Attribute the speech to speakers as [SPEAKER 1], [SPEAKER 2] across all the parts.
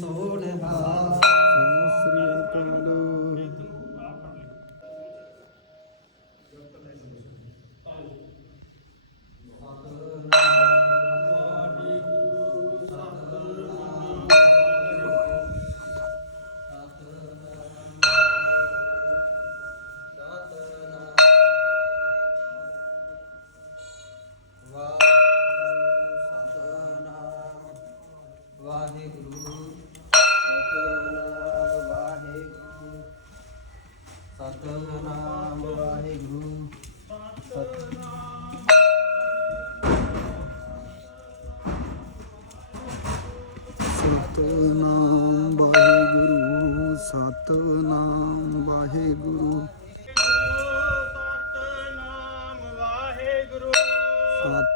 [SPEAKER 1] সোনে
[SPEAKER 2] হা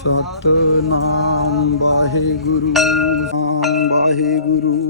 [SPEAKER 1] ਸਤਨਾਮ ਵਾਹਿਗੁਰੂ ਨਾਮ ਵਾਹਿਗੁਰੂ।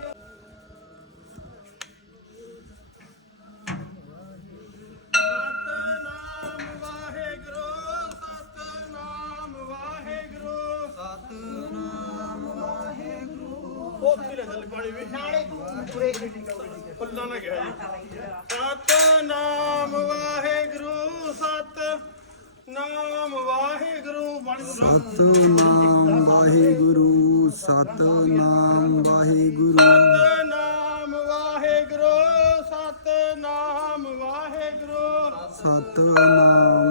[SPEAKER 3] ਉਹ ਕਿਲੇ ਚੱਲ ਪਾਣੀ ਵੀ। ਨਾਲੇ ਪੂਰੇ ਪੱਲਾ ਨਾ ਗਿਆ ਜੀ। ਸਤਨਾਮ ਵਾਹਿਗੁਰੂ ਸਤਨਾਮ ਵਾਹਿਗੁਰੂ ਬਣ
[SPEAKER 1] ਸਤਨਾਮ ਵਾਹਿਗੁਰੂ ਸਤਨਾਮ ਵਾਹਿਗੁਰੂ।
[SPEAKER 3] ਸਤਨਾਮ ਵਾਹਿਗੁਰੂ ਸਤਨਾਮ ਵਾਹਿਗੁਰੂ।
[SPEAKER 1] ਸਤਨਾਮ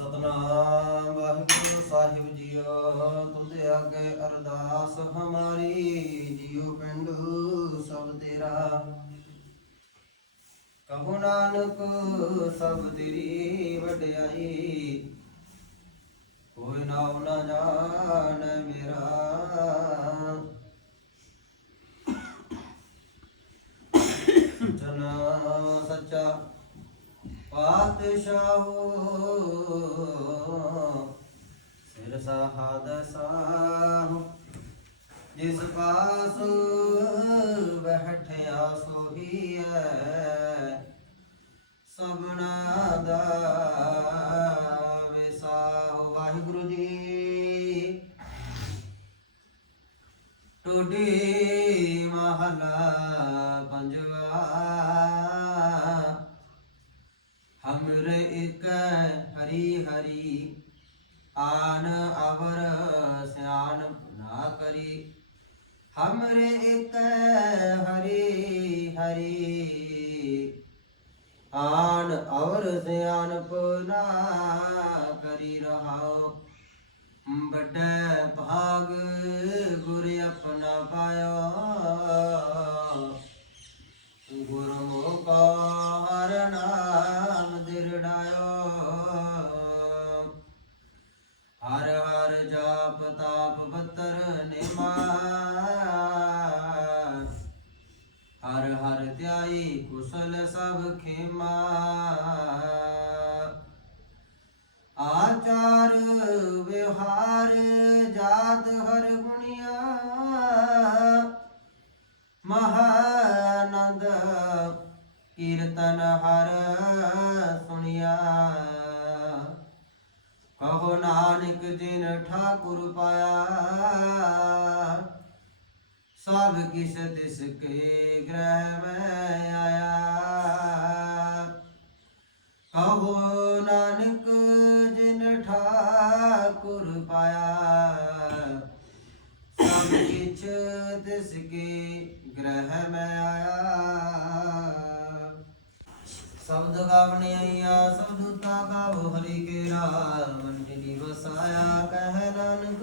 [SPEAKER 3] ਸਤਨਾਮ ਵਾਹਿਗੁਰੂ
[SPEAKER 2] ਸਾਹਿਬ ਜੀਓ ਤੁਝੇ ਅੱਗੇ ਅਰਦਾਸ ਹਮਾਰੀ, ਜੀਓ ਪਿੰਡ ਸਭ ਤੇਰਾ। ਕਹੋ ਨਾਨਕ, ਸਭ ਤੇਰੀ ਵਡਿਆਈ, ਕੋਈ ਨਾਮ ਨਾ ਜਾਣ ਮੇਰਾ ਜਨਾ ਸੱਚਾ ਪਾਤਸ਼ਾਹੋ ਸਿਰ ਸਹਾਦ ਸਾਹ, ਜਿਸ ਪਾਸ ਬੈਠਿਆ ਸੋਹੀ ਹੈ ਸਭਨਾ ਦਾ ਵਿਸਾਹ। ਵਾਹਿਗੁਰੂ ਜੀ। ਟੋਡੀ ਮਹਲਾ ਹਮਰੇ ਹਰੀ ਹਰੀ ਆਨ ਅਵਰ ਸਿਆਨ ਨਾ ਕਰੀ। ਹਮਰੇ ਇਕ ਹਰੀ ਹਰੀ ਆਨ ਅਵਰ ਸਿਆਨਪ ਨਾ ਕਰੀ ਰਹਾ ਕੀਰਤਨ ਹਰ ਸੁਣਿਆ। ਕਹੋ ਨਾਨਕ ਜਿਨ ਠਾਕੁਰ ਪਾਇਆ, ਸਭ ਕਿਸ਼ ਤਿਸ ਕੇ ਗ੍ਰਹਿ ਮੈਂ ਆਇਆ। ਕਹੋ ਨਾਨਕ ਜਿਨ ਠਾਕੁਰ ਪਾਇਆ, ਸਭ ਕਿਛ ਤਿਸ ਕੇ ਗ੍ਰਹਿ ਮੈਂ ਆਇਆ। ਸ਼ਬਦ ਗਾਵਣੇ ਆਈਆ, ਸਬਦ ਗਾਵੋ ਹਰੀ ਕੇ ਮੰਡਲੀ ਵਸਾਇਆ ਕਹਿ ਨਾਨਕ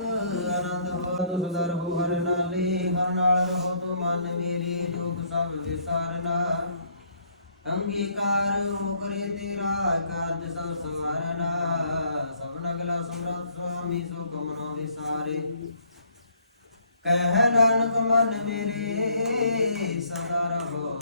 [SPEAKER 2] ਆਨੰਦ ਹੋ ਤੁਸ ਦਰ ਹੋ ਹਰ ਨਾਲੇ। ਹਰ ਨਾਲ ਰਹੋ ਤੁ ਮਨ ਮੇਰੇ, ਦੁਖ ਸਭ ਵਿਸਾਰਨਾ। ਅੰਗੀਕਾਰ ਹੋ ਤੇਰਾ, ਕਾਰਜ ਸਭ ਸਵਾਰਨਾ। ਸਭ ਨਗਲਾ ਸਮਰਤ ਸੁਆਮੀ ਸੋ ਕਮਨੋ ਵਿਸਾਰੇ। ਕਹਿ ਨਾਨਕ ਮਨ ਮੇਰੇ, ਸਦਾ ਰਹੋ